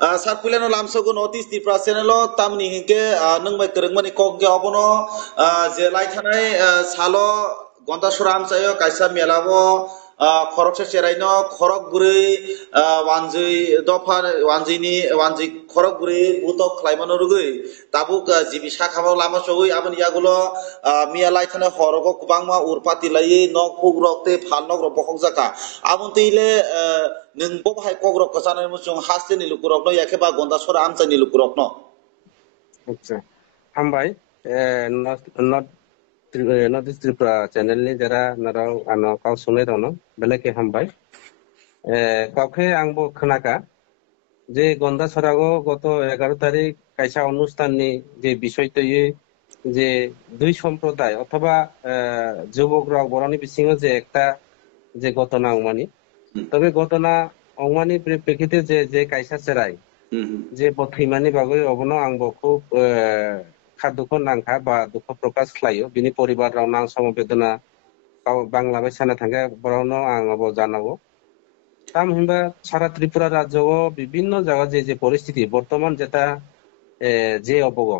sarpileno lamsogo notice Tripura channel tamni hinke nungbai kerengmani kokge obono je laithanai salo Gondasura amsayo kaisa melabo khoroksa cheraino khorok gurui wanjui dofa wanjui khorok gurui butok khlaimano rugui tabuk jibi sakhabo lama sogui aboni yagulo miya laithanai horogo kubangma urpati lai nok pugrok te phalnok rok bokhok jaka abon teile nung bo bahai kogrok kasanai musung haste ni lukurok no yakeba Gondasura amsa ni lukurok no আচ্ছা হামবাই north east Tripura চ্যানেলনি যারা নারাও আনো cow শুনে দনো বেলেকে হামবাই কাউকে আংবো খনাকা যে গন্দাছড়াগো গত 11 তারিখ কাইসা অনুষ্ঠাননি যে বিষয়টি যে দুই সম্প্রদায় অথবা যুবকরা বরণী বিসিংহ যে একটা যে ঘটনা অংমানি তবে ঘটনা অংমানি প্রেক্ষিতে যে যে কাইসা চেরাই যে বথৈমানি বাগৈ অবনো আংবো খুব দুঃখ নাংখা বা দুঃখ প্রকাশ খাইও বিনি পরিবার রাও নাং সমবেদনা বাংলা বাইসানা থাকে বরানো আং অব জানাবো তাম হিমবা সারা ত্রিপুরা রাজ্য বিভিন্ন জায়গা যে যে পরিস্থিতি বর্তমান যেটা যে অবগ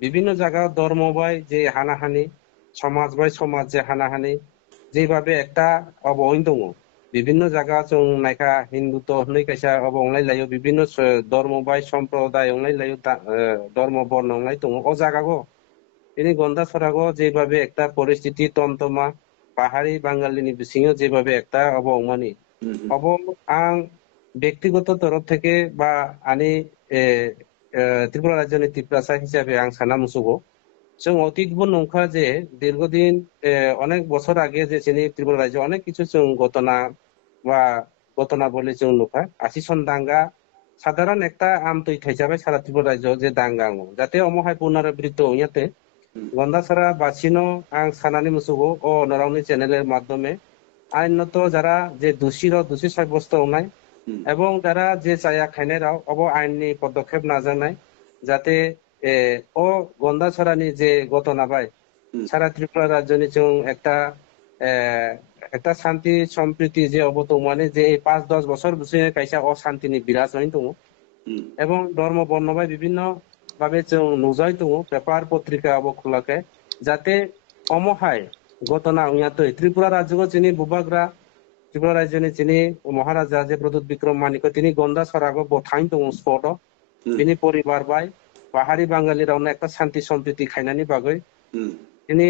বিভিন্ন জায়গা ধর্ম বাই যে হানাহানি সমাজ বাই সমাজ যে হানাহানি যেভাবে একটা অবহিন দङ বিভিন্ন জায়গা जों নাইকা হিন্দুত্ব হই কাইসা অবংলাই লাইও বিভিন্ন ধর্ম বাই সম্প্রদায় অংলাই লাইও ধর্ম বর্ণ অংলাই দङ ও জায়গাগো ইনি গন্দাছড়াগো যেভাবে একটা পরিস্থিতি তন্তমা পাহাড়ি বাঙালিনি বিসিংও যেভাবে একটা অবমানি অব আং ব্যক্তিগত তরফ থেকে বা আনি ত্রিপুরা রাজ্যনি ত্রিপুরাসা হিসাবে আং সানা মুসুগো जों অতীতবো নংখা যে দীর্ঘদিন অনেক বছর আগে যে চিনি ত্রিপুরা রাজ্যে অনেক কিছু जों ঘটনা বলে जों নুখা আশিসন দাঙ্গা সাধারণ একটা আমতৈ থাইজাবাই সারা ত্রিপুরা রাজ্য যে দাঙ্গা যাতে অমহায় পুনরাবৃত্ত ইয়াতে গন্দাছড়া বাসিনো আং সানানি মুসুগো ও নরাউনি চ্যানেলের মাধ্যমে আইনত যারা যে দোষী সাব্যস্ত হনায় এবং যারা যে চায়া খাইনাই রাও অব আইননি পদক্ষেপ নাজানায় যাতে ও গন্দাছড়ানি যে ঘটনা বাই সারা ত্রিপুরা রাজ্যনি जों একটা শান্তি সম্প্রীতি যে অবতমানে যে 5-10 বছর বসে কাইসা অশান্তিনি বিরাজ হই দङ এবং ধর্ম বর্ণ বাই বিভিন্ন ভাবে जों নুজাই দङ পেপার পত্রিকা অবখুলাকে যাতে অমহায় ঘটনা ইয়াতে ত্রিপুরা রাজ্য চিনি বুবাগ্রা ত্রিপুরা রাজ্যনি চিনি মহারাজা যে প্রদ্যুৎ বিক্রম মানিক তিনি গন্দাছড়াগো বথাই দङ স্পট তিনি পরিবার বাই পাহাড়ি বাঙালি রাউনা একটা শান্তি সম্প্রীতি খাইনানি বাগৈ তিনি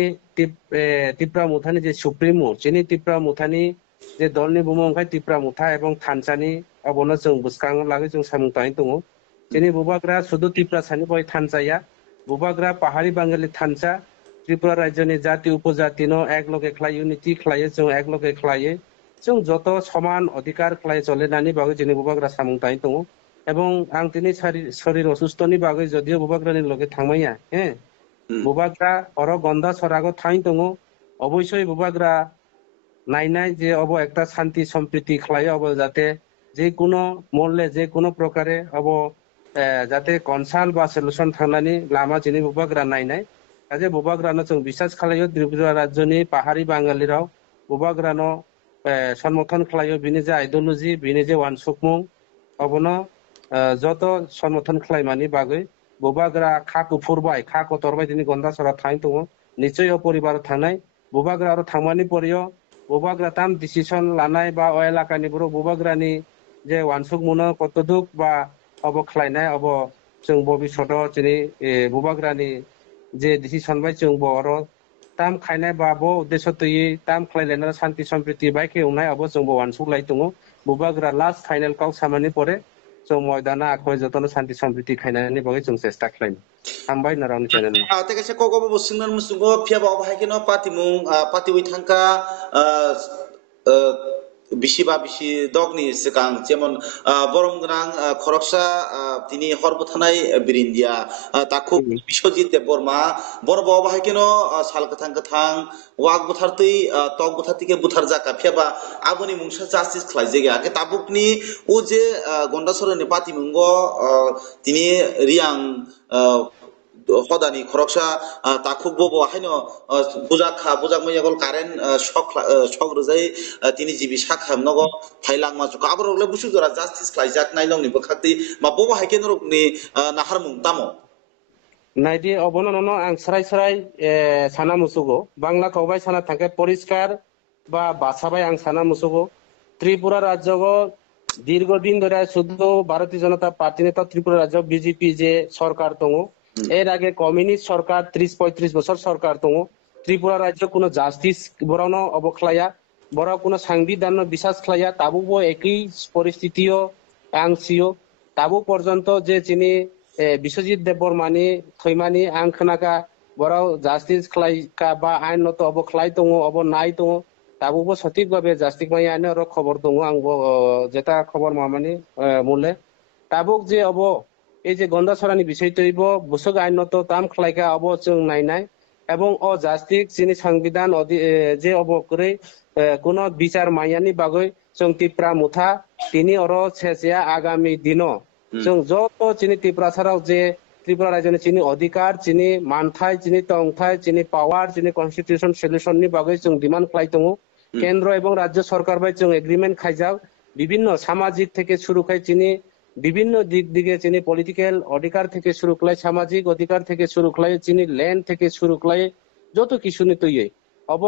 ত্রিপুরা মুথানি যে সুপ্রিমো চিনি ত্রিপুরা মুথানি যে দলনি বুমংখাই ত্রিপুরা মুথা এবং থানচানি অবনো जों বুসকাং লাগै जों সামুংতাই দङ চিনি বুবাগ্রা শুধু ত্রিপুরা সানি বই থানচায়া বুবাগ্রা পাহাড়ি বাঙালি থানচা ত্রিপুরা রাজ্যনি জাতি উপজাতিনো একলগে খ্লাই ইউনিটি খ্লাইয়ে जों একলগে খ্লাইয়ে जों যত সমান অধিকার খ্লাই চলে নানি বাগৈ চিনি বুবাগ্রা সামুংতাই দङ এবং আং তিনি শরীর অসুস্থনি বাগৈ যদিও বুবাগ্রানি লগে থাংমাইয়া বুবাগ্রা অর গন্দাছড়াগো থাই দङ অবশ্যই বুবাগ্রা নাইনাই যে অব একটা শান্তি সম্প্রীতি খ্লাইয়ে অব যাতে যে কোনো মূল্যে যে কোনো প্রকারে অব যাতে কনসাল বা সলিউশন থাংনানি লামা চিনি বুবাগ্রা নাইনাই কাজে বুবাগ্রানো जों বিশ্বাস খালাইও ত্রিপুরা রাজ্যনি পাহাড়ি বাঙালিরাও বুবাগ্রানো সমর্থন খালাইও বিনি যে আইডিওলজি বিনি যে ওয়ানসুকমুং অবনো যত সমর্থন খালাইমানি বাগৈ বুবাগ্রা খা কুফুরবাই খা কতরবাই তিনি গন্দাছড়া থাই দङ নিশ্চয় পরিবার থানাই বুবাগ্রা আরো থাংমানি পরিও বুবাগ্রা তাম ডিসিশন লানাই বা ও এলাকানি বড় বুবাগ্রানি যে ওয়ানসুক মুনো কতদুক বা অব খালাইনাই অব जों ভবিষ্যৎ চিনি বুবাগ্রানি যে ডিসিশন বাই जों বড় তাম খাইনাই বা ব উদ্দেশ্য তৈ তাম খালাইলেনা শান্তি সম্প্রীতি বাই কেউনাই অব जों ওয়ানসুক লাই দङ বুবাগ্রা লাস্ট ফাইনাল কাউ সামানি পরে जों ময়দানা আখয় যতন শান্তি সম্প্রীতি খাইনানি বাগৈ जों চেষ্টা খাইম হামবাই নারাউনি চ্যানেল তেকাছে কগব বসিংনান মুসুগো ফিয়াবা অবহাইকেনো পাতিমুং পাতিউই থাংকা বিশি দগনি সিগাং যেমন বরম গ্রাং খরকসা তিনি হরবথানাই বিরিন্দিয়া তাকু বিশ্বজিৎ দেববর্মা বরব অবহাইকেনো সালকথাং কথাং ওয়াক বুথারতৈ তক বুথারতিকে বুথার জাকা ফিয়াবা আবনি মুংসা জাস্টিস খ্লাই জায়গা কে তাবুকনি ও যে গন্দাছড়ানি পাতিমুঙ্গ তিনি Reang hodani khoroksa takuk bobo haino bujak mayagol karen shok rojai tini jibi sak hamnogo thailang ma juka abrokle busuk jora justice khlaijak nainong ni bakhakti ma bobo haiken rok ni naharmung tamo নাইদি অবনন আং সরাই সরাই সানা মুসুগো বাংলা কবাই সানা থাকে পরিষ্কার বা বাসাবাই আং সানা মুসুগো ত্রিপুরা রাজ্য দীর্ঘদিন ধরে শুধু ভারতীয় জনতা পার্টি নেতা ত্রিপুরা রাজ্য বিজেপি যে সরকার দङ এর আগে কমিউনিস্ট সরকার 30-35 বছর সরকার দङ ত্রিপুরা রাজ্য কোনো জাস্টিস বরণ অবখলায়া বড় কোনো সাংবিধান বিশ্বাস খলায়া তাবুবো একই পরিস্থিতিও আংসিও তাবু পর্যন্ত যে চিনি বিশ্বজিৎ দেববর্মানি থৈমানি আং খনাকা বড় জাস্টিস খলাইকা বা আইনত অবখলাই দङ অব নাই দङ তাবুবো সঠিকভাবে জাস্টিস মাই আইনে আর খবর দङ আং যেটা খবর মামানি মূলে তাবুক যে অব এই যে গন্ডাছড়ানি বিষয় তৈব বুসক আইনত তাম খলাইকা অব जों নাইনাই এবং ও জাস্টিস যিনি সংবিধান যে অব করে কোন বিচার মাইয়ানি বাগৈ जों ত্রিপুরা মুথা তিনি অর ছেছিয়া আগামী দিন जों যত চিনি ত্রিপুরা ছাড়াও যে ত্রিপুরা রাজ্যনি চিনি অধিকার চিনি মানথাই চিনি তংথাই চিনি পাওয়ার চিনি কনস্টিটিউশন সলিউশননি বাগৈ जों ডিমান্ড খাই দङ কেন্দ্র এবং রাজ্য সরকার বাই जों এগ্রিমেন্ট খাইজাও বিভিন্ন সামাজিক থেকে শুরু খাই চিনি বিভিন্ন দিক দিকে চিনি পলিটিক্যাল অধিকার থেকে শুরু খাই সামাজিক অধিকার থেকে শুরু খাই চিনি ল্যান্ড থেকে শুরু খাই যত কিছু নি তৈয় অব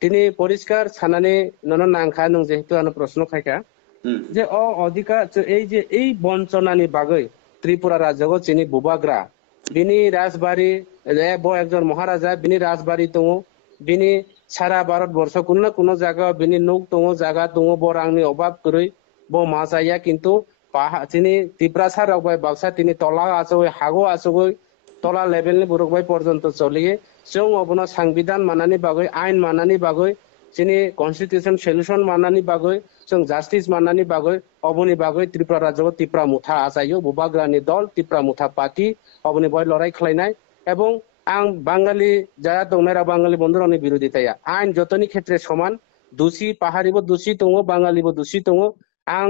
তিনি পরিষ্কার সানানি নন নাংখা নং যেহেতু আনো প্রশ্ন খাইকা যে অধিকার এই যে এই বঞ্চনানি বাগৈ ত্রিপুরা রাজ্য চিনি বুবাগ্রা বিনি রাজবাড়ি একজন মহারাজা বিনি রাজবাড়ি দङ বিনি সারা ভারতবর্ষ কোন না কোন জায়গা বিনি নৌক দङ জায়গা দङ বরাংনি অভাব করে ব মাজাইয়া কিন্তু তিনি ত্রিপুরা সারাও বাই বাক্সা তিনি তলা আসগৈ হাগো আসগৈ তলা লেভেলনি বুরকবাই পর্যন্ত চলিয়ে जों অবনা সংবিধান মানানি বাগৈ আইন মানানি বাগৈ চিনি কনস্টিটিউশন সলিউশন মানানি বাগৈ जों জাস্টিস মানানি বাগৈ অবনি বাগৈ ত্রিপুরা রাজ্য ত্রিপুরা মুথা আসাইও বুবাগ্রানি দল ত্রিপুরা মুথা পার্টি অবনি বয় লড়াই খাইনাই এবং আং বাঙালি যারা দংনারা বাঙালি বন্ধুরানি বিরোধিতায়া আইন যতনি ক্ষেত্রে সমান দোষী পাহাড়িব দোষী দङ বাঙালিব দোষী দङ আং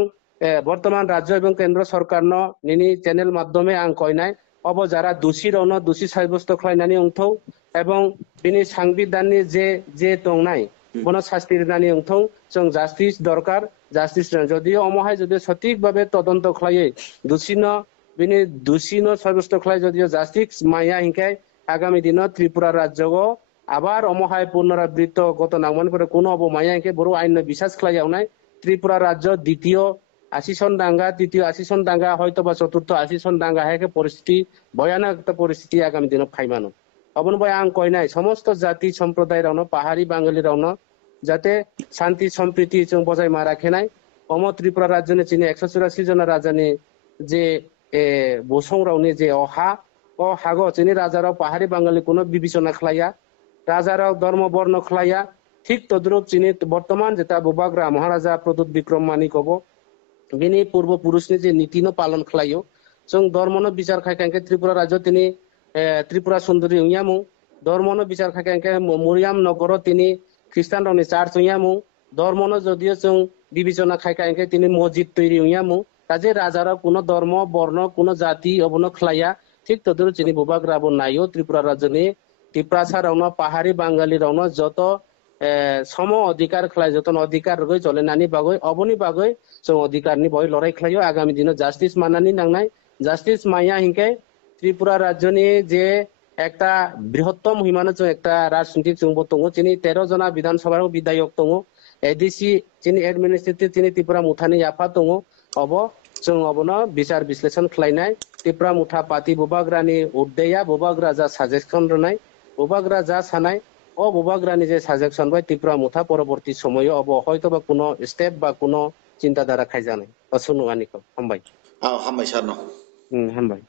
বর্তমান রাজ্য এবং কেন্দ্র সরকার নিনি চ্যানেল মাধ্যমে আং কয়নাই অব যারা দোষী রন দোষী সাব্যস্ত খাইনানি অংথৌ এবং বিনি সাংবিধাননি যে দংনাই বন শাস্তির নানি অংথৌ जों জাস্টিস দরকার জাস্টিস যদিও অমহাই যদি সঠিকভাবে তদন্ত খাইয়ে বিনি দোষী সাব্যস্ত খাই যদিও জাস্টিস মাইয়া হিংকাই আগামী দিন ত্রিপুরা রাজ্য আবার অমহায় পুনরাবৃত্ত গত নামমান পরে কোন অব মাইয়া হিংকে বড় আইন বিশ্বাস খাইয়াও ত্রিপুরা রাজ্য দ্বিতীয় আশিসন দাঙ্গা তৃতীয় আশিসন দাঙ্গা হয়তো বা চতুর্থ আশিসন দাঙ্গা হেকে পরিস্থিতি ভয়ানক একটা পরিস্থিতি আগামী দিন খাইমানো অবন ভাই আং কয়নাই সমস্ত জাতি সম্প্রদায় রাউন পাহাড়ি বাঙালি রাউন যাতে শান্তি সম্প্রীতি বজায় মা রাখে নাই অম ত্রিপুরা রাজ্যনে চিনি 184 জন রাজানি যে বসং রাউনি যে হাগ চিনি রাজারাও পাহাড়ি বাঙালি কোনো বিবেচনা খাইয়া রাজারাও ধর্ম বর্ণ খাইয়া ঠিক তদ্রুপ চিনি বর্তমান যেটা বুবাগ্রা মহারাজা প্রদ্যুৎ বিক্রম মানি কব বিনি পূর্বপুরুষনি যে নীতি পালন খাইও जों ধর্মন বিচার খাইকাঙ্কে ত্রিপুরা রাজ্য তিনি ত্রিপুরা সুন্দরী উইয়ামু ধর্মন বিচার খাইকাঙ্কে মরিয়াম নগর তিনি খ্রিস্টান রাউনি চার্চ উইয়ামু ধর্মন যদিও जों বিবেচনা খাইকাঙ্কে তিনি মসজিদ তৈরি উইয়ামু কাজে রাজারা কোনো ধর্ম বর্ণ কোনো জাতি অবন খাইয়া ঠিক তদ্রু চিনি বুবাগ্রাবো নাইও ত্রিপুরা রাজ্যনি ত্রিপুরা ছাড়াও পাহাড়ি বাঙালি রাউন যত সম অধিকার খাই যতন অধিকার রগৈ চলে নানি বাগৈ অবনি বাগৈ जों অধিকারনি বয় লড়াই খাইও আগামী দিন জাস্টিস মানানি নাংনাই জাস্টিস মাইয়া হিংকে ত্রিপুরা রাজ্যনি যে একটা বৃহত্তম হিমানো একটা রাজনৈতিক চুম্ব দङ চিনি 13 জনা বিধানসভার বিধায়ক দङ এডিসি চিনি এডমিনিস্ট্রেটিভ চিনি ত্রিপুরা মুথানি আফা দङ অব जों অবন বিচার বিশ্লেষণ খাইনাই ত্রিপুরা মুথা পাতি বুবাগ্রানি উদ্দেয়া বুবাগ্রা যা সাজেশন রনাই বুবাগ্রা যা সানাই ও বুবাগ্রানি যে সাজেশন বাই ত্রিপুরা মুথা পরবর্তী সময়ে অব হয়তো বা কোনো স্টেপ বা কোনো চিন্তাধারা খাইজানাই অসুনুয়ানিকো হামবাই হামবাই সার হামবাই